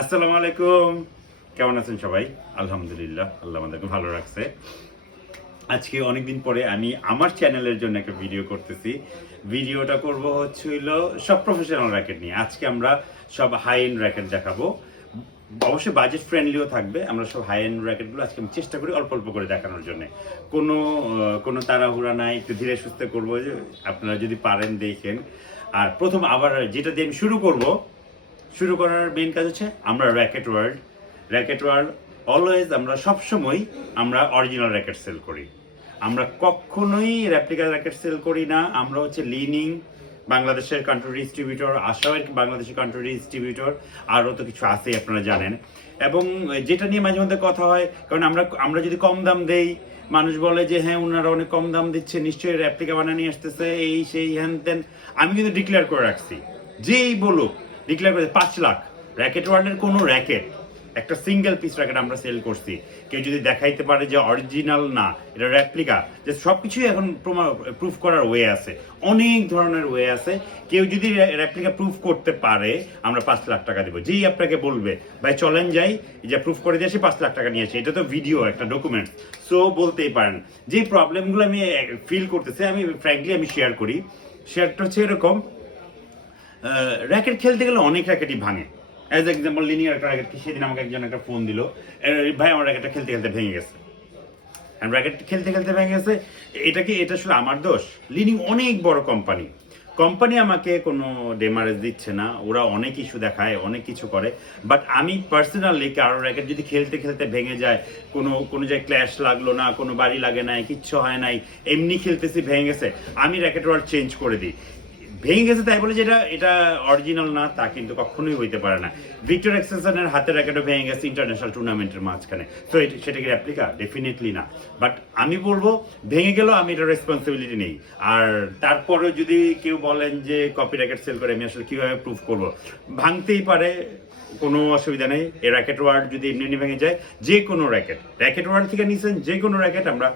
আসসালামু আলাইকুম। কেমন আছেন সবাই? আলহামদুলিল্লাহ, আল্লাহ আমাদেরকে ভালো রাখছে। আজকে অনেকদিন পরে আমি আমার চ্যানেলের জন্য একটা ভিডিও করতেছি। ভিডিওটা করব হলো সব প্রফেশনাল র্যাকেট নিয়ে। আজকে আমরা সব হাই এন্ড র্যাকেট দেখাবো। অবশ্যই বাজেট ফ্রেন্ডলিও থাকবে। আমরা সব হাই এন্ড র্যাকেটগুলো আজকে আমি চেষ্টা করি অল্প অল্প করে দেখানোর জন্য। কোনো তাড়াহুড়া নাই, একটু ধীরে সুস্থে করবো যে আপনারা যদি পারেন দেখেন। আর প্রথম আবার যেটা দিয়ে আমি শুরু করার মেইন কাজ হচ্ছে আমরা র্যাকেট ওয়ার্ল্ড অলওয়েজ আমরা সবসময় আমরা অরিজিনাল র্যাকেট সেল করি। আমরা কখনোই রেপ্লিকা র্যাকেট সেল করি না। আমরা হচ্ছে লিনিং বাংলাদেশের কান্ট্রি ডিস্ট্রিবিউটর, আশাওয়ের বাংলাদেশের কান্ট্রি ডিস্ট্রিবিউটর, আরও তো কিছু আছেই আপনারা জানেন। এবং যেটা নিয়ে মাঝে মধ্যে কথা হয়, কারণ আমরা যদি কম দাম দেই, মানুষ বলে যে হ্যাঁ ওনারা অনেক কম দাম দিচ্ছে, নিশ্চয়ই রেপ্লিকা বানিয়ে নিয়ে আসতেছে, এই সেই হ্যান তেন। আমি কিন্তু ডিক্লেয়ার করে রাখছি, যেই বলুক ডিক্লেয়ার করে 5 লাখ র্যাকেট ওয়ার্ল্ডের কোনো র্যাকেট, একটা সিঙ্গেল পিস র্যাকেট আমরা সেল করছি। কেউ যদি দেখাইতে পারে যে অরিজিনাল না, এটা রেপ্লিকা, যে সব কিছুই এখন প্রুফ করার ওয়ে আছে, অনেক ধরনের ওয়ে আছে। কেউ যদি রেপ্লিকা প্রুফ করতে পারে আমরা 5 লাখ টাকা দেবো। যেই আপনাকে বলবে ভাই চলেন যাই, যে প্রুফ করে দিয়ে আসি 5 লাখ টাকা নিয়ে আসি, এটা তো ভিডিও একটা ডকুমেন্ট, সো বলতেই পারেন। যে প্রবলেমগুলো আমি ফিল করতেছি আমি ফ্র্যাঙ্কলি আমি শেয়ার করি। শেয়ারটা হচ্ছে এরকম, র্যাকেট খেলতে গেলে অনেক র্যাকেটই ভাঙে। অ্যাজ এক্সাম্পল লিনিয়ার একটা র্যাকেট, সেদিন আমাকে একজন একটা ফোন দিল, ভাই আমার র্যাকেটটা খেলতে খেলতে ভেঙে গেছে। র্যাকেট খেলতে খেলতে ভেঙে গেছে, এটা শুধু আমার দোষ? লিনিং অনেক বড় কোম্পানি আমাকে কোনো ডেমারেজ দিচ্ছে না, ওরা অনেক ইস্যু দেখায়, অনেক কিছু করে। বাট আমি পার্সোনালি কারোর র্যাকেট যদি খেলতে খেলতে ভেঙে যায়, কোনো জায়গায় ক্ল্যাশ লাগলো না, কোনো বাড়ি লাগে নাই, কিচ্ছু হয় নাই, এমনি খেলতেছি ভেঙে গেছে, আমি র্যাকেট ওয়ার্ল্ড চেঞ্জ করে দিই। ভেঙে গেছে তাই বলে যে এটা অরিজিনাল না তা কিন্তু কখনোই হইতে পারে না। ভিক্টর এক্সেলসনের হাতের র্যাকেটও ভেঙে গেছে ইন্টারন্যাশনাল টুর্নামেন্টের মাঝখানে, তো সেটা কি রেপ্লিকা? ডেফিনেটলি না। বাট আমি বলবো ভেঙে গেলেও আমি এটা রেসপন্সিবিলিটি নেই। আর তারপরে যদি কেউ বলেন যে কপি র্যাকেট সেল করে, আমি আসলে কিভাবে প্রুফ করব? ভাঙতেই পারে, কোনো অসুবিধা নেই। এই র্যাকেট ওয়ার্ল্ড যদি এমনি ভেঙে যায়, যে কোনো র্যাকেট ওয়ার্ল্ড থেকে নিছেন যে কোনো র্যাকেট আমরা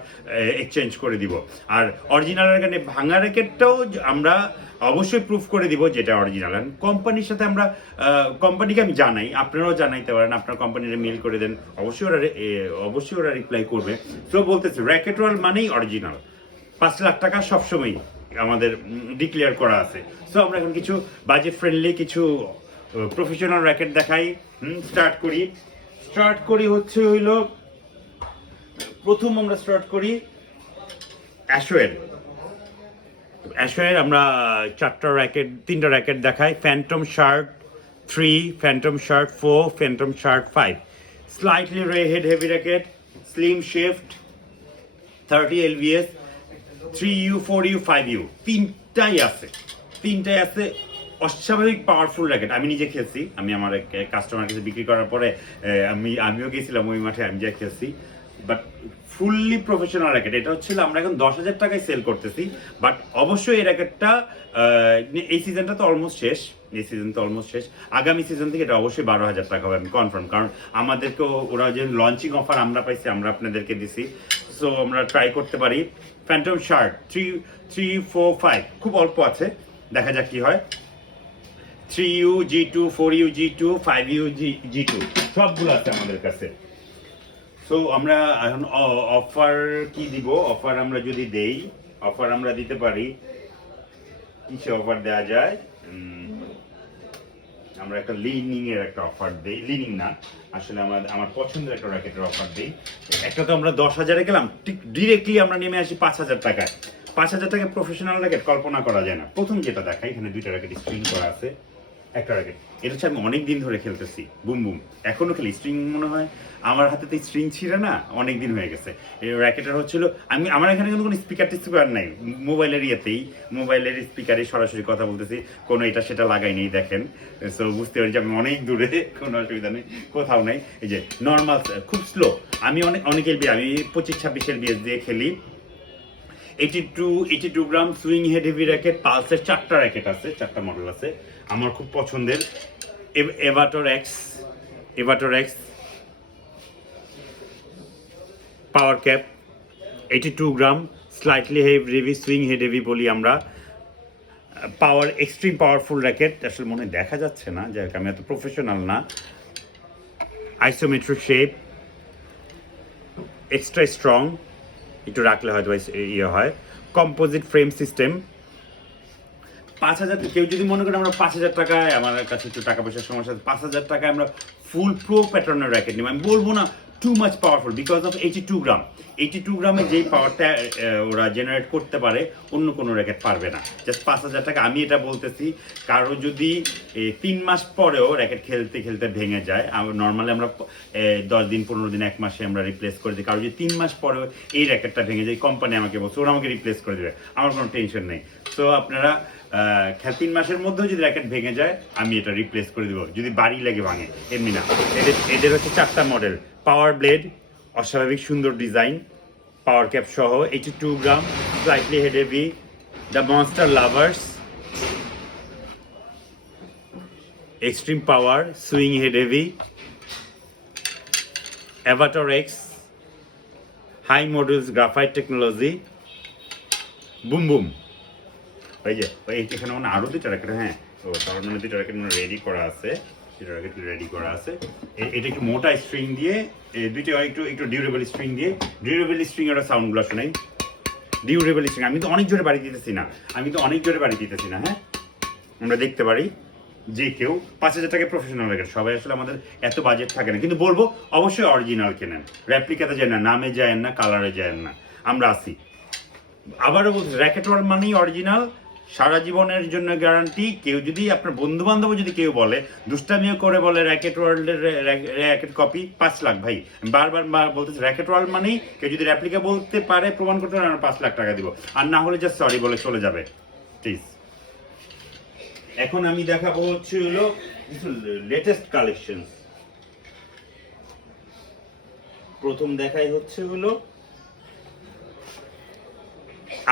এক্সচেঞ্জ করে দিব। আর অরিজিনাল র্যাকেট ভাঙা র্যাকেটটাও আমরা অবশ্যই প্রুফ করে দিব যেটা অরিজিনাল। কোম্পানির সাথে আমরা কোম্পানিকে আমি জানাই, আপনারাও জানাইতে পারেন, আপনার কোম্পানির মেল করে দেন, অবশ্যই ওরা রিপ্লাই করবে। তো বলতেছি র্যাকেট ওয়ার্ল্ড মানেই অরিজিনাল। 5 লাখ টাকা সবসময় আমাদের ডিক্লেয়ার করা আছে। সো আমরা এখন কিছু বাজেট ফ্রেন্ডলি কিছু প্রফেশনাল র্যাকেট দেখাই। স্টার্ট করি হচ্ছে হইলো, প্রথম আমরা স্টার্ট করি অ্যাশোয়ের আমরা তিনটা র্যাকেট দেখাই। Phantom shirt 3, Phantom shirt 4, Phantom shirt 5। Slightly head heavy racket, slim shift, 30 LVS, 3U, 4U, 5U, তিনটাই আছে। অস্বাভাবিক পাওয়ারফুল র্যাকেট। আমি নিজে খেলছি, আমি আমার কাস্টমার কাছে বিক্রি করার পরে আমিও গেছিলাম ওই মাঠে, আমি যা খেলছি। But fully professional racket. এটা হচ্ছিল আমরা এখন 10,000 টাকায় সেল করতেছি। বাট অবশ্যই এই র্যাকেটটা এই সিজনটা তো অলমোস্ট শেষ, আগামী সিজন থেকে এটা অবশ্যই 12,000 টাকা হবে, আমি কনফার্ম। কারণ আমাদেরকেও ওরা যে লঞ্চিং অফার আমরা পাইছি, আমরা আপনাদেরকে দিছি, সো আমরা ট্রাই করতে পারি। ফ্যান্টম শার্ট 3, 4, 5 খুব অল্প আছে, দেখা যাক কি হয়। 3U G2, 4U G2, 5U G2 সবগুলো আছে আমাদের কাছে। সো আমরা এখন অফার কি দিব? অফার আমরা যদি দেই, অফার আমরা দিতে পারি, কিসে অফার দেওয়া যায়? আমরা একটা লিনিং এর একটা অফার দেই। লিনিং না, আসলে আমার পছন্দের একটা র্যাকেটের অফার দেই। একটা তো আমরা 10,000-এ গেলাম, ঠিক ডিরেক্টলি আমরা নেমে আসি 5,000 টাকায়। 5,000 টাকায় প্রফেশনাল র্যাকেট কল্পনা করা যায় না। প্রথম যেটা দেখাই, এখানে দুইটা র্যাকেট স্প্রিং করা আছে, একটা র্যাকেট। এটা হচ্ছে আমি অনেক দিন ধরে খেলতেছি, বুম এখনো খেলি। স্ট্রিং মনে হয় আমার হাতে তো স্ট্রিং ছিল না, অনেক দিন হয়ে গেছে। এই র্যাকেটের হচ্ছিল, আমার এখানে কিন্তু কোনো স্পিকার নাই, মোবাইলের স্পিকারে সরাসরি কথা বলতেছি, কোনো এটা সেটা লাগাই নেই, দেখেন। সো বুঝতে পারি যে আমি অনেক দূরে, কোনো অসুবিধা নেই, কোথাও নেই। এই যে নর্মাল, খুব স্লো। আমি অনেক এলবি, আমি 25-26 LBS দিয়ে খেলি। 82 gram swing head heavy racket, পালসের 4টা র্যাকেট আছে, 4টা মডেল আছে আমার খুব পছন্দের। Avatar X power cap, 82 gram, slightly heavy swing head heavy বলি আমরা। এক্সট্রিম পাওয়ারফুল র্যাকেট, আসলে মনে দেখা যাচ্ছে না, যাই হোক আমি এত প্রফেশনাল না। আইসোমেট্রিক শেপ, এক্সট্রা স্ট্রং, একটু রাখলে হয়তো ইয়ে হয়। Composite frame system. 5,000, কেউ যদি মনে করেন আমরা 5,000 টাকায়, আমার কাছে একটু টাকা পয়সার সমস্যা আছে, 5,000 টাকায় আমরা ফুল প্রো প্যাটার্নের র্যাকেট নিব, আমি বলবো না too much powerful because of 82 গ্রাম। 82 গ্রামে যেই পাওয়ারটা ওরা জেনারেট করতে পারে অন্য কোনো র্যাকেট পারবে না। জাস্ট 5,000 টাকা। আমি এটা বলতেছি, কারো যদি 3 মাস পরেও র্যাকেট খেলতে খেলতে ভেঙে যায়, নর্মালি আমরা 10 দিন 15 দিন 1 মাসে আমরা রিপ্লেস করে দিই। কারো যদি 3 মাস পরেও এই র্যাকেটটা ভেঙে যায়, কোম্পানি আমাকে বলছে ওরা আমাকে রিপ্লেস করে দেবে, আমার কোনো টেনশন নেই। সো আপনারা 3 মাসের মধ্যেও যদি র্যাকেট ভেঙে যায় আমি এটা রিপ্লেস করে দেবো, যদি বাড়ি লেগে ভাঙে, এমনি না। এদের হচ্ছে 4টা মডেল। পাওয়ার ব্লেড, অস্বাভাবিক সুন্দর ডিজাইন, পাওয়ার ক্যাপ সহ, 82 gram, slightly head heavy. The monster lovers, extreme power, swing head heavy. Avatar X, high models graphite technology. Boom boom. ওই যে এখানে মানে আরো 2টা র্যাকেট, হ্যাঁ তো তার মানে 2টা র্যাকেট রেডি করা আছে, 2টা র্যাকেট রেডি করা আছে। এটা একটু মোটা স্ট্রিং দিয়ে, 2টা একটু ডিউরেবল স্ট্রিং দিয়ে, ডিউরেবল স্ট্রিং এর সাউন্ডগুলো শোনাই। ডিউরেবল স্ট্রিং, আমি তো অনেক জোরে বাড়ি দিতেছি না, হ্যাঁ আমরা দেখতে পারি যে কেউ 5,000 টাকায় প্রফেশনাল র্যাকেট, সবাই আসলে আমাদের এত বাজেট থাকে না, কিন্তু বলবো অবশ্যই অরিজিনাল কেনেন, র্যাপ্লিকাতে যায় না, নামে যায় না, কালারে যায় না, আমরা আসি। আবারও বলছি, র্যাকেট ওয়ার্ল্ড মানেই অরিজিনাল, সারা জীবনের জন্য গ্যারান্টি। কেউ যদি আপনার বন্ধু বান্ধব যদি কেউ বলে, দুষ্টামিও করে বলে র্যাকেট ওয়ার্ল্ডের র্যাকেট কপি, 5 লাখ ভাই, বারবার বলতেছি র্যাকেট ওয়ার্ল্ড মানেই, কেউ যদি র্যাপ্লিকা বলতে পারে, প্রমাণ করতে পারে, আমরা 5 লাখ টাকা দিব, আর না হলে জাস্ট সরি বলে চলে যাবে প্লিজ। এখন আমি দেখাবো হচ্ছে হলো লেটেস্ট কালেকশন। প্রথম দেখাই হচ্ছে হলো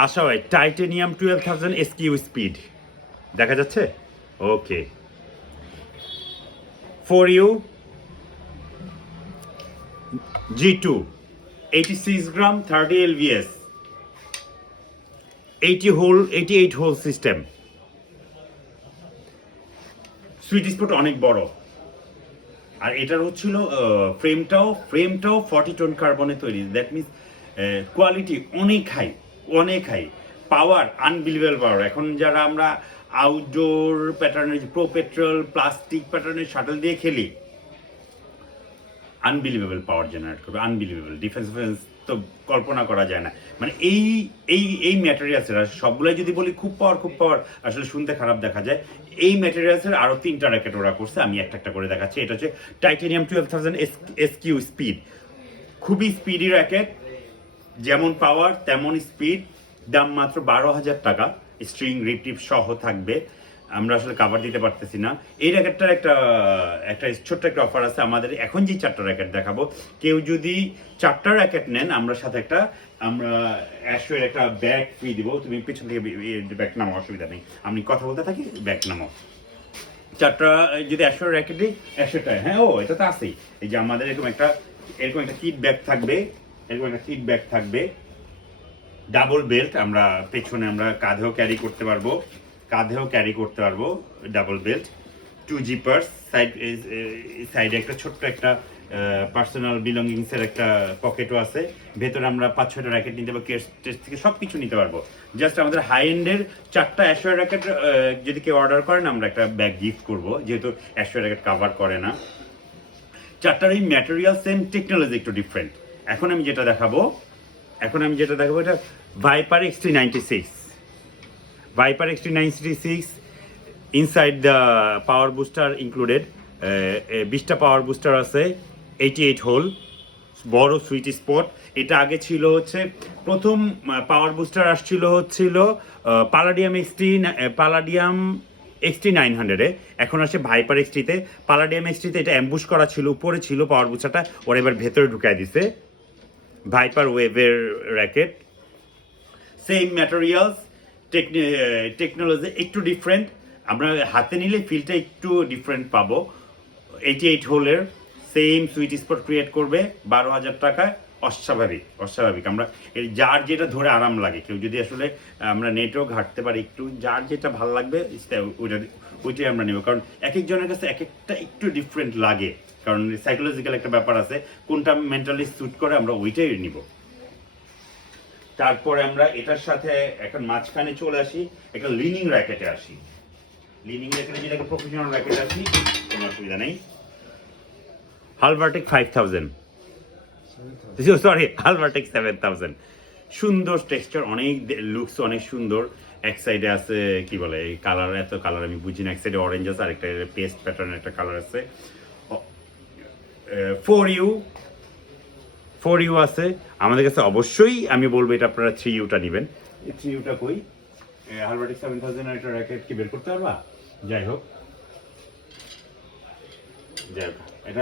আশা হয় টাইটেনিয়াম 12,000 এসকিউ স্পিড, দেখা যাচ্ছে? Okay, for you G2, 86 gram, 30 LVS, 88 hole system. Sweet spot অনেক বড়, আর এটার হচ্ছিল ফ্রেমটাও 40 টোন কার্বনে তৈরি। দ্যাট মিনস কোয়ালিটি অনেক হাই, পাওয়ার আনবিলিভেবল পাওয়ার। এখন যারা আমরা আউটডোর প্যাটার্নের প্রো পেট্রোল প্লাস্টিক প্যাটার্নের শাটল দিয়ে খেলি, আনবিলিভেবল পাওয়ার জেনারেট করবে, আনবিলিভেবল ডিফেন্স তো কল্পনা করা যায় না। মানে এই ম্যাটেরিয়ালসের সবগুলোই যদি বলি খুব পাওয়ার, আসলে শুনতে খারাপ দেখা যায়। এই ম্যাটেরিয়ালসের আরও 3টা র্যাকেট ওরা করছে, আমি একটা করে দেখাচ্ছি। এটা হচ্ছে টাইটেনিয়াম 12,000 এসকিউ স্পিড, খুবই স্পিডি র্যাকেট, যেমন পাওয়ার তেমন স্পিড। দাম মাত্র 12,000 টাকা, স্ট্রিং রিপ সহ থাকবে। আমরা আসলে কাভার দিতে পারতেছি না। এই র্যাকেটটার একটা ছোট্ট একটা অফার আছে আমাদের। এখন যে 4টা র্যাকেট দেখাবো, কেউ যদি 4টা র্যাকেট নেন, আমরা সাথে আমরা অ্যাশোয়ের একটা ব্যাগ ফ্রি দিব। তুমি পিছন থেকে ব্যাগ নামো, অসুবিধা নেই, আমি কথা বলতে থাকি, ব্যাগ নামো। 4টা যদি অ্যাশোর র্যাকেট দিই, অ্যাশোটায়, হ্যাঁ এটা তো আছেই। এই যে আমাদের এরকম একটা কিট ব্যাগ থাকবে, ডাবল বেল্ট, আমরা পেছনে আমরা কাঁধেও ক্যারি করতে পারবো, ডাবল বেল্ট, 2 জিপার্স, সাইডে একটা ছোট্ট একটা পার্সোনাল বিলঙ্গিংসের একটা পকেটও আছে। ভেতরে আমরা 5-6টা র্যাকেট নিতে পারবো, কেস টেস্ট থেকে সব কিছু নিতে পারবো। জাস্ট আমাদের হাই এন্ডের 4টা অ্যাশোয়ার র্যাকেট যদি কেউ অর্ডার করেন, আমরা একটা ব্যাগ গিফট করবো, যেহেতু অ্যাশোয়ার র্যাকেট কাভার করে না। 4টার এই ম্যাটেরিয়াল সেম, টেকনোলজি একটু ডিফারেন্ট। এখন আমি যেটা দেখাবো এটা viper XT96, inside the power booster included. 20টা পাওয়ার বুস্টার আছে, 88 হোল, বড় সুইট স্পট। এটা আগে ছিল হচ্ছে, প্রথম পাওয়ার বুস্টার আসছিল পালাডিয়াম XT900-এ, এখন আসে ভাইপার XT-তে। পালাডিয়াম XT-তে এটা অ্যাম্বুশ করা ছিল, উপরে ছিল পাওয়ার বুস্টারটা, ওরা এবার ভেতরে ঢুকাই দিছে। ভাইপার ওয়েভের র্যাকেট, সেম ম্যাটেরিয়ালস, টেকনোলজি একটু ডিফারেন্ট। আমরা হাতে নিলে ফিলটা একটু ডিফারেন্ট পাবো। 88 হোলের, সেম সুইট স্পট ক্রিয়েট করবে 12,000 টাকায়। অস্বাভাবিক। আমরা যার যেটা ধরে আরাম লাগে, কেউ যদি আসলে আমরা নেটও ঘাটতে পারি একটু, যার যেটা ভালো লাগবে ওইটাই আমরা নিব, কারণ এক একজনের কাছে এক একটা একটু ডিফারেন্ট লাগে, কারণ সাইকোলজিক্যাল একটা ব্যাপার আছে, কোনটা মেন্টালি স্যুট করে আমরা ওইটাই নিব। তারপরে আমরা এটার সাথে এখন মাঝখানে চলে আসি, একটা লিনিং র্যাকেটে আসি। লিনিং র্যাকেটে যেটাকে প্রফেশনাল র্যাকেট আসি, কোনো অসুবিধা নেই। হালভার্টেক 5000, সরি হালভার্টেক 7000। সুন্দর টেক্সচার, অনেক লুকস অনেক সুন্দর। এক সাইডে আছে কি বলে এই কালার, এত কালার আমি বুঝি না, এক সাইডে অরেঞ্জ আছে, আরেকটা পেস্ট প্যাটার্নের একটা কালার আছে। 4U আছে আমাদের কাছে। অবশ্যই আমি বলবো এটা আপনারা 3Uটা নেবেন। এই 3Uটা কই? হালভার্টেক 7000 এর একটা র্যাকেট কি বের করতে পারবা? যাই হোক এটা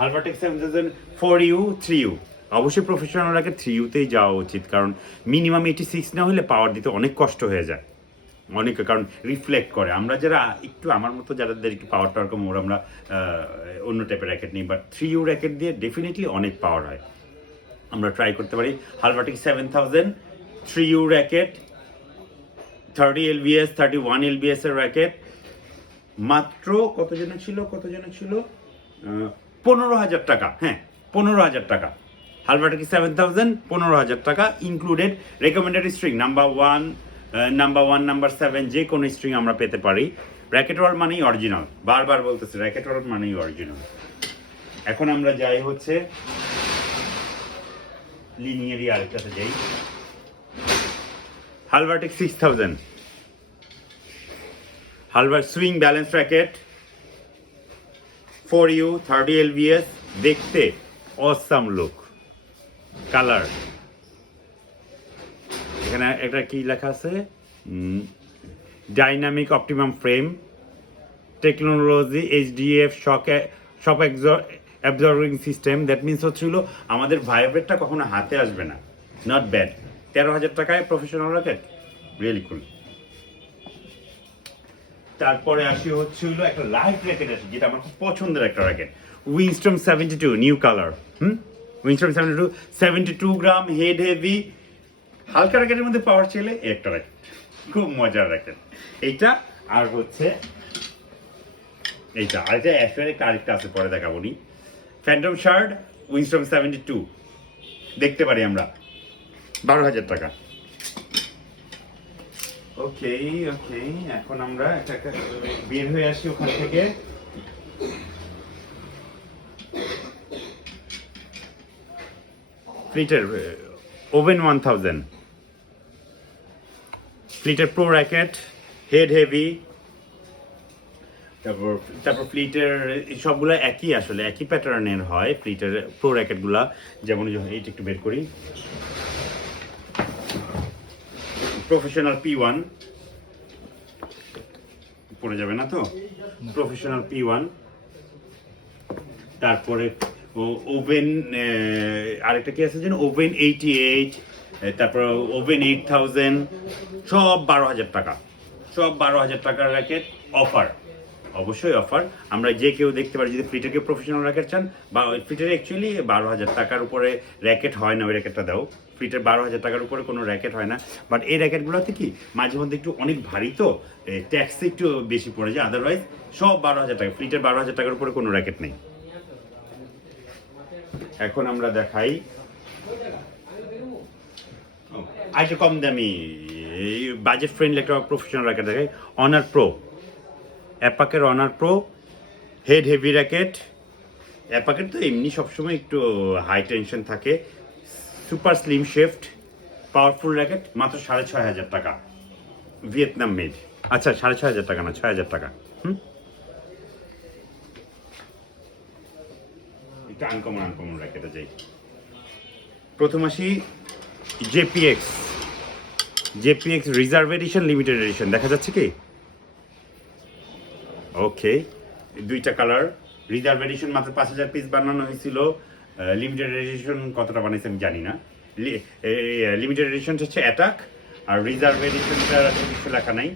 হালভার্টেক 7000 4U 3U। অবশ্যই প্রফেশনাল র্যাকেট 3Uতেই যাওয়া উচিত, কারণ মিনিমাম 86 না হলে পাওয়ার দিতে অনেক কষ্ট হয়ে যায় অনেকে, কারণ রিফ্লেক্ট করে। আমরা যারা একটু আমার মতো যাদের একটু পাওয়ার টাওয়ার কম, আমরা অন্য টাইপের র্যাকেট নিই, বাট 3U র্যাকেট দিয়ে ডেফিনেটলি অনেক পাওয়ার হয়। আমরা ট্রাই করতে পারি হালভার্টেক 7000 3U র্যাকেট, 30 LBS 31 LBS এর র্যাকেট। মাত্র কত জন ছিল 15,000 টাকা। হ্যাঁ 15,000 টাকা। হালভার্টেক 7000 15,000 টাকা, included recommended string number 1 number 7 যে কোনো স্ট্রিং আমরা পেতে পারি। র্যাকেট ওয়ার্ল্ড মানেই অরিজিনাল, বারবার বলতেছি র্যাকেট ওয়ার্ল্ড মানেই অরিজিনাল। এখন আমরা যাই হচ্ছে লিনিয়ারি আরেকটাতে যাই। HalberTec 6000 Halbert swing balance racket 4U 30 LBS, দেখতে অসাম লুক, কালার। এখানে একটা কি লেখা আছে, dynamic optimum frame technology HDF shock absorbing system. That means হচ্ছিল আমাদের ভাইব্রেটটা কখনো হাতে আসবে না। Not bad. 13,000 টাকায় প্রফেশনাল র্যাকেট, রিয়েলি কুল। তারপরে আসি হচ্ছিল একটা লাইট র্যাকেট আছে, যেটা আমার খুব পছন্দের একটা racket, Winston 72 new colour. Winston 72 গ্রাম, হেড হেভি, হালকা র্যাকেটের মধ্যে পাওয়ার ছেলে একটা র্যাকেট, খুব মজার র্যাকেট এইটা। আর হচ্ছে এইটা, আর এটা অ্যাসোয়ারের আরেকটা আছে, পরে দেখাবো নি। ফ্যান্টম শার্ড উইনস্টন 72 দেখতে পারি আমরা, 12,000 টাকা। ওকে ওকে, এখন আমরা একটা বের হয়ে আসি ওখান থেকে। ফ্লিটের ওভেন 1000, ফ্লিটের প্রো র্যাকেট, হেড হেভি। তারপর ফ্লিটের সবগুলো একই, আসলে একই প্যাটার্নের হয় ফ্লিটের প্রো র্যাকেটগুলা। যেমন এইটা একটু বের করি, প্রফেশনাল P1 পড়ে যাবে না তো, প্রফেশনাল P1। তারপরে ওভেন আরেকটা কি আছে যেন, ওভেন 88, তারপর ওভেন 8000, সব 12,000 টাকা, সব 12,000 টাকার র্যাকেট। অফার, অবশ্যই অফার। আমরা যে কেউ দেখতে পারি, যদি ফ্লিটের কেউ প্রফেশনাল র্যাকেট চান, বা ফ্লিটের অ্যাকচুয়ালি 12,000 টাকার উপরে র্যাকেট হয় না, ওই র্যাকেটটা দাও। ফ্লিটের 12,000 টাকার উপরে কোনো র্যাকেট হয় না, বাট এই র্যাকেটগুলোতে কি মাঝে মধ্যে একটু অনেক ভারী, তো ট্যাক্সে একটু বেশি পড়ে যায়। আদারওয়াইজ সব 12,000 টাকা, ফ্লিটের 12,000 টাকার উপরে কোনো র্যাকেট নেই। এখন আমরা দেখাই আরেকটা কম দামি বাজেট ফ্রেন্ডলি একটা প্রফেশনাল র্যাকেট দেখাই, অনার প্রো, অ্যাপাকের honour pro head heavy racket. অ্যাপাকের তো এমনি সবসময় একটু হাই টেনশন থাকে। Super slim shaft powerful racket, মাত্র 6,500 টাকা, ভিয়েতনাম মেড। আচ্ছা 6,500 টাকা না, 6,000 টাকা। একটু আনকমন র্যাকেটে যাই। প্রথম আসি জেপিএক্স রিজার্ভ এডিশন, লিমিটেড এডিশন, দেখা যাচ্ছে কি? ওকে, দুইটা কালার। রিজার্ভ এডিশন মাত্র 5,000 পিস বানানো হয়েছিল। লিমিটেড এডিশন কতটা বানিয়েছে আমি জানি না। লিমিটেড এডিশন হচ্ছে অ্যাটাক, আর রিজার্ভ এডিশনটা কিছু লেখা নাই।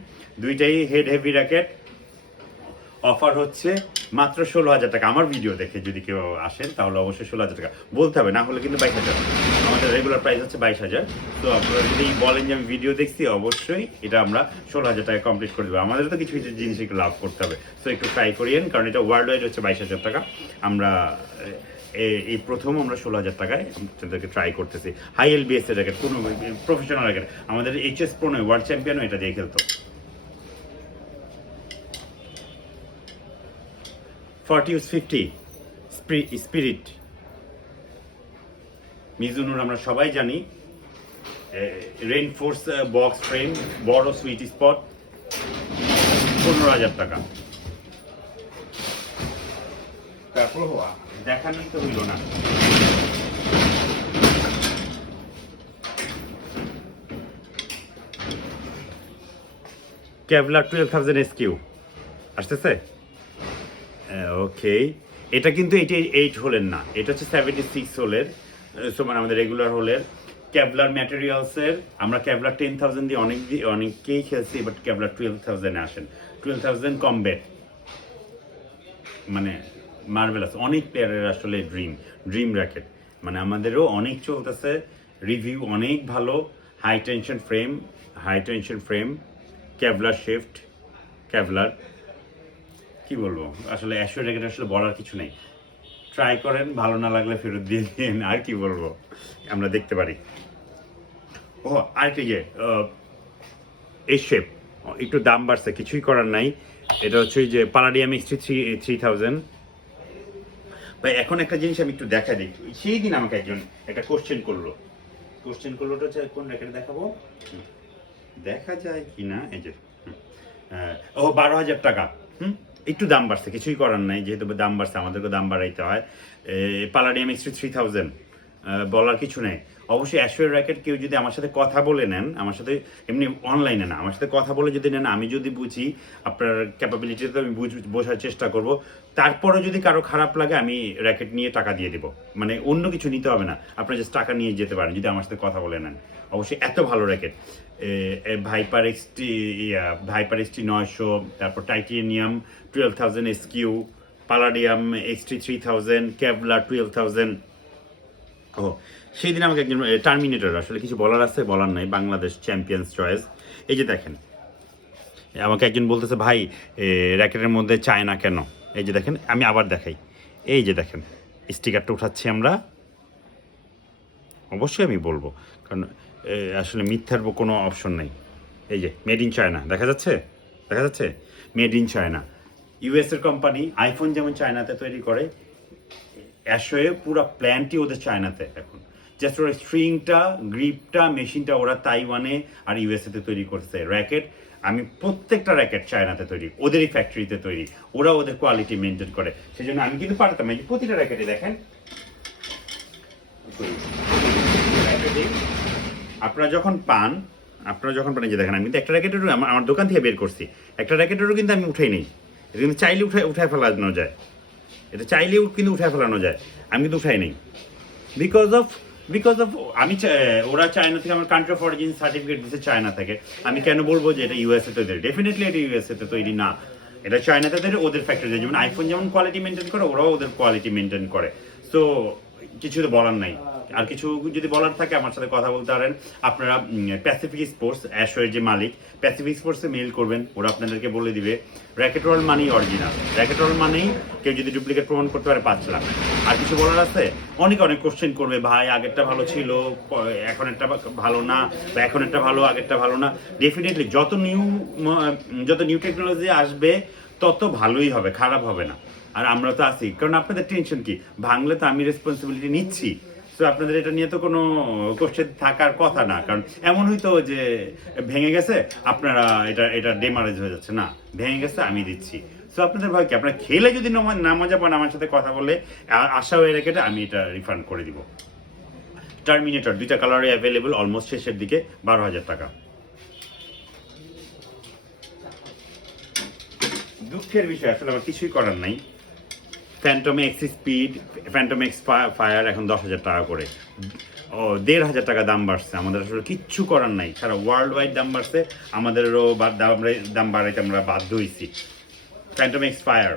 দুইটাই হেড হেভি র্যাকেট। অফার হচ্ছে মাত্র 16,000 টাকা। আমার ভিডিও দেখে যদি কেউ আসেন তাহলে অবশ্যই 16,000 টাকা বলতে হবে, না হলে কিন্তু 22,000। আমাদের রেগুলার প্রাইস হচ্ছে 22,000। তো আপনারা যদি বলেন যে আমি ভিডিও দেখছি, অবশ্যই এটা আমরা 16,000 টাকা কমপ্লিট করে দেবো। আমাদের তো কিছু কিছু জিনিস একটু লাভ করতে হবে, সো একটু ট্রাই করিয়েন, কারণ এটা ওয়ার্ল্ড ওয়াইড হচ্ছে 22,000 টাকা। আমরা এই প্রথম আমরা 16,000 টাকায় আপনাদেরকে ট্রাই করতেছি। হাই এলবিএস এর র্যাকেট, কোনো প্রফেশনাল র্যাকেট, আমাদের এইচএস প্রো নয়, ওয়ার্ল্ড চ্যাম্পিয়নও এটা দিয়ে খেলতো। 40-50 স্পিরিট মিজুনুর আমরা সবাই জানি। রেইনফোর্স বক্স ফ্রেম, বড় সুইট স্পট, 15,000 টাকা। তারপর দেখানোই তো হইল না। কেভলার 12,000 এসকিউ আসতেছে। ওকে, এটা কিন্তু 88 হোলের না, এটা হচ্ছে 76 হোলের, মানে আমাদের রেগুলার হোলের। কেভলার ম্যাটেরিয়ালসের, আমরা কেভলার 10,000 দিয়ে অনেককেই খেলছি, বাট কেভলার 12,000 আসেন। 12,000 কমব্যাট, মানে মার্ভেলাস, অনেক প্লেয়ারের আসলে ড্রিম র্যাকেট, মানে আমাদেরও অনেক চলতেছে, রিভিউ অনেক ভালো। High tension frame, Kevlar shift, Kevlar কি বলবো, আসলে অ্যাশোর র্যাকেট আসলে বলার কিছু নেই। ট্রাই করেন, ভালো না লাগলে ফেরত দিয়ে দিন, আর কি বলবো, আমরা দেখতে পারি। ও আরেকটি যে এই শেপ একটু দাম বাড়ছে, কিছুই করার নাই। এটা হচ্ছে ওই যে পালাডিয়াম এক্সটি 3000। ভাই এখন একটা জিনিস আমি একটু দেখা দিই, সেই দিন আমাকে একজন একটা কোশ্চেন করলো, ওটা হচ্ছে কোন র্যাকেট দেখাবো, দেখা যায় কি না, এই যে 12,000 টাকা। একটু দাম বাড়ছে, কিছুই করার নাই, যেহেতু দাম বাড়ছে আমাদেরকে দাম বাড়াইতে হয়। পালাডিয়াম এক্সটি 3000, বলার কিছু নেই। অবশ্যই অ্যাশোর র্যাকেট কেউ যদি আমার সাথে কথা বলে নেন, আমার সাথে এমনি অনলাইনে না, আমার সাথে কথা বলে যদি নেন, আমি যদি বুঝি আপনার ক্যাপাবিলিটিতে, আমি বোঝার চেষ্টা করব। তারপরে যদি কারো খারাপ লাগে, আমি র্যাকেট নিয়ে টাকা দিয়ে দেবো, মানে অন্য কিছু নিতে হবে না, আপনার জাস্ট টাকা নিয়ে যেতে পারেন যদি আমার সাথে কথা বলে নেন। অবশ্যই এত ভালো র্যাকেট, ভাইপার এক্সটি 900, তারপর টাইটেনিয়াম 12,000 এসকিউ, পালাডিয়াম এক্সটি 3000, কেভলার 12,000। ও সেই দিন আমাকে একজন টার্মিনেটর, আসলে কিছু বলার আছে, বলার নাই, বাংলাদেশ চ্যাম্পিয়ন্স চয়েস। এই যে দেখেন, আমাকে একজন বলতেছে ভাই র্যাকেটের মধ্যে চায় না কেন, এই যে দেখেন, আমি আবার দেখাই, এই যে দেখেন স্টিকারটা উঠাচ্ছি আমরা, অবশ্যই আমি বলবো, কারণ আসলে মিথ্যার কোনো অপশন নেই। এই যে মেড ইন চায়না, দেখা যাচ্ছে মেড ইন চায়না, ইউএসের কোম্পানি। আইফোন যেমন চায়নাতে তৈরি করে, অ্যাশোয়ে পুরো প্ল্যানটি ওদের চায়নাতে এখন, জাস্ট ওরা স্ট্রিংটা, গ্রিপটা, মেশিনটা ওরা তাইওয়ানে আর ইউএসএতে তৈরি করছে। র্যাকেট আমি প্রত্যেকটা র্যাকেট চায়নাতে তৈরি, ওদেরই ফ্যাক্টরিতে তৈরি, ওরা ওদের কোয়ালিটি মেনটেন করে, সেই জন্য আমি কিন্তু পারতাম। এই যে প্রতিটা র্যাকেটে দেখেন, আপনারা যখন পান এই যে দেখেন, আমি কিন্তু একটা র্যাকেটেরও আমার দোকান থেকে বের করছি, একটা র্যাকেটেরও কিন্তু আমি উঠাই নেই, এটা কিন্তু চাইলে উঠায় ফেলানো যায়, এটা চাইলেও কিন্তু উঠায় ফেলানো যায়, আমি কিন্তু উঠাই নেই, বিকজ অফ আমি ওরা চায়না থেকে আমার কান্ট্রি অফ অরিজিন সার্টিফিকেট দিচ্ছে চায়না থেকে। আমি কেন বলবো যে এটা ইউএসএ তে তৈরি? ডেফিনেটলি এটা ইউএসএ তে তৈরি না, এটা চায়নাতে তৈরি, ওদের ফ্যাক্টরি। যেমন আইফোন যেমন কোয়ালিটি মেনটেন করে, ওরাও ওদের কোয়ালিটি মেনটেন করে। সো কিছু তো বলার নাই। আর কিছু যদি বলার থাকে আমার সাথে কথা বলতে পারেন আপনারা। প্যাসিফিক স্পোর্টস, অ্যাশোয়ের যে মালিক, প্যাসিফিক স্পোর্টসে মেইল করবেন, ওরা আপনাদেরকে বলে দিবে র্যাকেট ওয়ার্ল্ড মানেই অরিজিনাল, র্যাকেট ওয়ার্ল্ড মানেই কেউ যদি ডুপ্লিকেট প্রমাণ করতে পারে 5 লাখ। আর কিছু বলার আছে? অনেক কোশ্চেন করবে, ভাই আগেরটা ভালো ছিল, এখন একটা ভালো না, বা এখন একটা ভালো, আগেরটা ভালো না। ডেফিনেটলি যত নিউ টেকনোলজি আসবে তত ভালোই হবে, খারাপ হবে না। আর আমরা তো আছি, কারণ আপনাদের টেনশন কি, ভাঙলে তো আমি রেসপন্সিবিলিটি নিচ্ছি। তো আপনাদের এটা নিয়ে তো কোনো কোশ্চেন থাকার কথা না, কারণ এমন হয়তো যে ভেঙে গেছে, আপনারা এটা ডেমারেজ হয়ে যাচ্ছে, না ভেঙে গেছে আমি দিচ্ছি। সো আপনাদের ভয় কি, আপনারা খেলে যদি না মজা পান, আমার সাথে কথা বলে আশা হয়ে রেখে আমি এটা রিফান্ড করে দিব। টার্মিনেটর 2টা কালারে অ্যাভেলেবল, অলমোস্ট শেষের দিকে, 12,000 টাকা। দুঃখের বিষয়, আসলে আমার কিছুই করার নাই। Phantom x speed, Phantom X fire এখন 10,000 টাকা করে, 1,500 টাকা দাম বাড়ছে। আমাদের আসলে কিচ্ছু করার নাই, সারা ওয়ার্ল্ড ওয়াইড দাম বাড়ছে, আমাদেরও দাম বাড়াইতে আমরা বাধ্য হয়েছি। ফ্যান্টম এক্স ফায়ার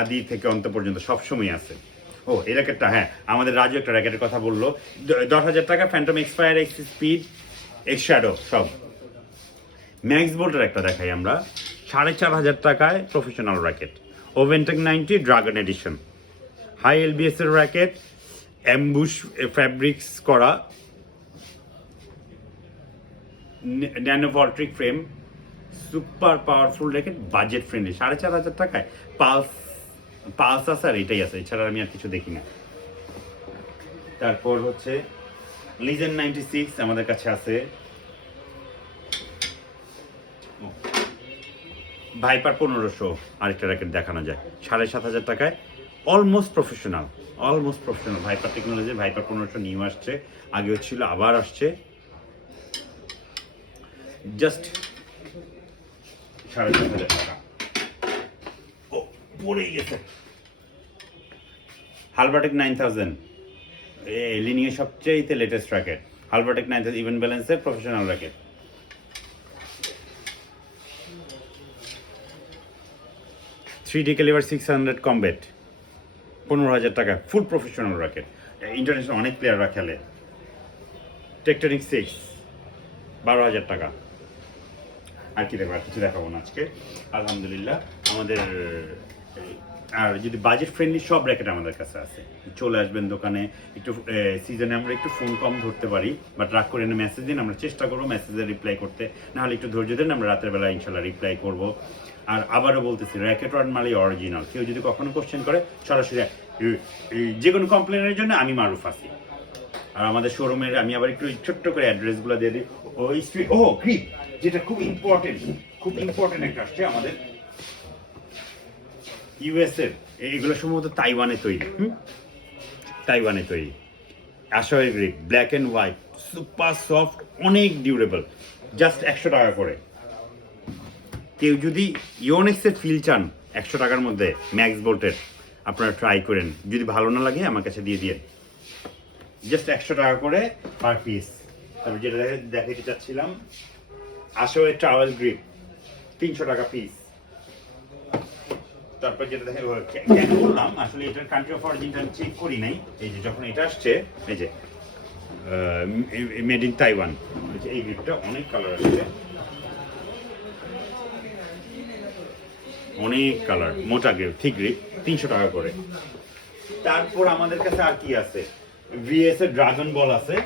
আদি থেকে অন্ত পর্যন্ত সবসময় আছে। ও এই র্যাকেটটা, হ্যাঁ আমাদের রাজু একটা র্যাকেটের কথা বললো, 10,000 টাকা phantom X fire, X speed, X shadow সব। ম্যাক্স বোল্টের একটা দেখাই আমরা, 4,500 টাকায় প্রফেশনাল র্যাকেট, ওভেনটেক 90 ড্রাগন এডিশন, হাই এলবিএস এর র্যাকেট, অ্যাম্বুশ ফ্যাব্রিক্স করা, ন্যানোভল্ট্রিক frame, super powerful racket, budget friendly, 4,500 টাকায়। পালস আছে আর এটাই আছে, এছাড়া আমি আর কিছু দেখি না। তারপর হচ্ছে লিজেন্ড 96 আমাদের কাছে আছে, ভাইপার 1500 আরেকটা র্যাকেট দেখানো যায় 7,500 টাকায়, almost professional viper technology, viper 1500 new আসছে, আগেও ছিল আবার আসছে, জাস্ট 7,500 টাকা। ও পড়েই গেছে, হালবার্টেক 9000 লিনিয়ে সবচেয়ে লেটেস্ট র্যাকেট, হালবার্টেক 9000 ইভেন ব্যালেন্সের professional racket. 3D calibre 600 combat 15,000 টাকা, ফুল প্রফেশনাল র্যাকেট, ইন্টারন্যাশনাল অনেক প্লেয়াররা খেলে। টেকটনিক 6 12,000 টাকা। আর কি দেখবো, আর কিছু দেখাবো না আজকে আলহামদুলিল্লাহ। আমাদের আর যদি বাজেট ফ্রেন্ডলি সব র্যাকেট আমাদের কাছে আছে, চলে আসবেন দোকানে। একটু সিজনে আমরা একটু ফোন কম ধরতে পারি, বাট রাগ করে না, মেসেজ দিন, আমরা চেষ্টা করবো মেসেজে রিপ্লাই করতে, নাহলে একটু ধৈর্য দেন, আমরা রাতের বেলা ইনশাল্লাহ রিপ্লাই করবো। আর আবারও বলতেছি, র্যাকেট ওয়ান মালি অরিজিনাল, কেউ যদি কখনো কোশ্চেন করে সরাসরি যে কোনো কমপ্লেনের জন্য আমি মারুফ আছি। আর আমাদের শোরুমের আমি আবার একটু ছোট্ট করে অ্যাড্রেসগুলো দিয়ে দিই। ওই স্ট্রিট, ও গ্রিপ, যেটা খুব ইম্পর্টেন্ট একটা আসছে আমাদের ইউএস এর, এগুলো সম্ভবত তাইওয়ানে তৈরি, আশাওয়ের grip, black and white, super soft, অনেক ডিউরেবল, জাস্ট 100 টাকা করে। কেউ যদি ইওনেক্সের ফিল চান 100 টাকার মধ্যে ম্যাক্স বোল্টের, আপনারা ট্রাই করেন, যদি ভালো না লাগে আমার কাছে দিয়ে দিয়ে, জাস্ট 100 টাকা করে পার পিস। তারপর যেটা দেখাতে চাচ্ছিলাম, আশাওয়ের ট্রাভেল গ্রিপ 300 টাকা পিস। তারপর যেটা দেখে কেন বললাম, আসলে এটার কান্ট্রি অফ অরিজিনটা আমি চেক করি নাই। এই যে যখন এটা আসছে, এই যে মেড ইন তাইওয়ান, এই গ্রিপটা অনেক কালার আসছে, অনেক কালার, মোটা গ্রিপ, থিক গ্রিপ, 300 টাকা করে। তারপর আমাদের কাছে আর কি আছে, ভিএস এর ড্রাগন বল আছে,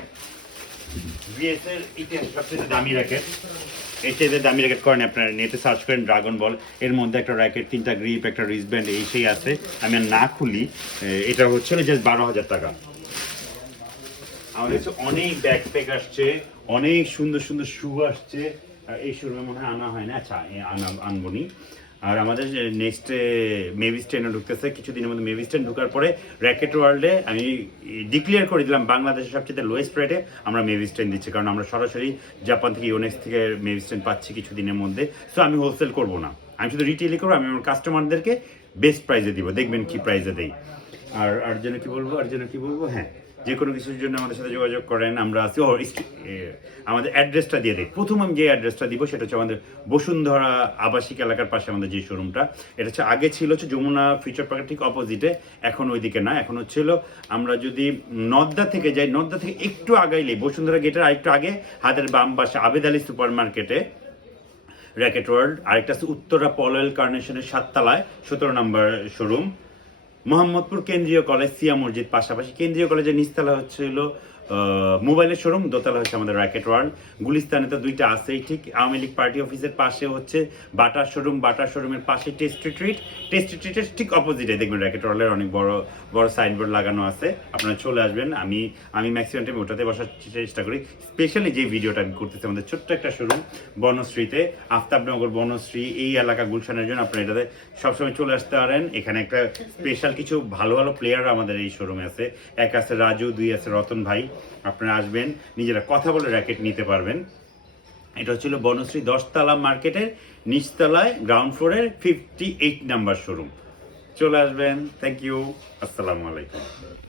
ভিএস এর ইতিহাস সবচেয়ে দামি র্যাকেট, এই চেয়ে দামি র্যাকেট করেন আপনারা নেটে সার্চ করেন ড্রাগন বল, এর মধ্যে একটা র্যাকেট, 3টা গ্রিপ, একটা রিস্টব্যান্ড, এই সেই আছে। আমি আর না খুলি, এটা হচ্ছিল জাস্ট 12,000 টাকা। আমাদের কাছে অনেক ব্যাকপ্যাক আসছে, অনেক সুন্দর শু আসছে, এই শোরুমে মনে হয় আনা হয় না, আচ্ছা আনবনি। আর আমাদের নেক্সট মেভিস 10 ঢুকতেছে কিছুদিনের মধ্যে। মেভিস 10 ঢোকার পরে র্যাকেট ওয়ার্ল্ডে আমি ডিক্লেয়ার করে দিলাম, বাংলাদেশের সবচেয়ে লোয়েস্ট রেটে আমরা মেভিস 10 দিচ্ছি, কারণ আমরা সরাসরি জাপান থেকে ইওনেক্স থেকে মেভিস 10 পাচ্ছি কিছুদিনের মধ্যে। সো আমি হোলসেল করবো না, আমি শুধু রিটেলই করবো, আমি আমার কাস্টমারদেরকে বেস্ট প্রাইসে দিব, দেখবেন কি প্রাইসে দেই। আর যেন কি বলবো, হ্যাঁ, যে কোনো কিছুর জন্য আমাদের সাথে যোগাযোগ করেন, আমরা আছি। আমাদের অ্যাড্রেসটা দিয়ে দিই, প্রথম আমি যে অ্যাড্রেসটা দিব সেটা হচ্ছে আমাদের বসুন্ধরা আবাসিক এলাকার পাশে আমাদের যে শোরুমটা, এটা হচ্ছে আগে ছিল হচ্ছে যমুনা ফিউচার পার্কের ঠিক অপোজিটে, এখন ওইদিকে না, এখন হচ্ছিল আমরা যদি নদ্দা থেকে যাই, নদ্দা থেকে একটু আগাইলে বসুন্ধরা গেটের আরেকটু আগে হাতের বাম পাশে আবেদ আলী সুপার মার্কেটে র্যাকেট ওয়ার্ল্ড, আরেকটা আছে উত্তরা পলয়েল কার্নেশনের 7 তলায় 17 নম্বর শোরুম। মোহাম্মদপুর কেন্দ্রীয় কলেজ, সিয়া মসজিদ পাশাপাশি, কেন্দ্রীয় কলেজের নিচতলা হচ্ছিল মোবাইলের শোরুম, দোতলা হচ্ছে আমাদের র্যাকেট ওয়ার্ল্ড। গুলিস্তানে তো 2টা আছেই, ঠিক আওয়ামী লীগ পার্টি অফিসের পাশে হচ্ছে বাটার শোরুম, বাটার শোরুমের পাশে টেস্টি ট্রিটের ঠিক অপোজিটে দেখবেন র্যাকেট ওয়ার্ল্ডের অনেক বড় সাইনবোর্ড লাগানো আছে, আপনারা চলে আসবেন। আমি ম্যাক্সিমাম টাইম ওটাতে বসার চেষ্টা করি। স্পেশালি যে ভিডিওটা আমি করতেছি, আমাদের ছোট্ট একটা শোরুম বনশ্রীতে, আফতাবনগর বনশ্রী, এই এলাকা গুলশানের জন্য আপনারা এটাতে সবসময় চলে আসতে পারেন। এখানে একটা স্পেশাল কিছু ভালো প্লেয়ার আমাদের এই শোরুমে আছে, এক আছে রাজু, 2 আছে রতন ভাই। আপনারা আসবেন, নিজেরা কথা বলে র্যাকেট নিতে পারবেন। এটা হচ্ছিল বনশ্রী 10 তলা মার্কেটের নিচতলায় গ্রাউন্ড ফ্লোরের 58 নাম্বার শোরুম। চলে আসবেন। থ্যাংক ইউ, আসসালামু আলাইকুম।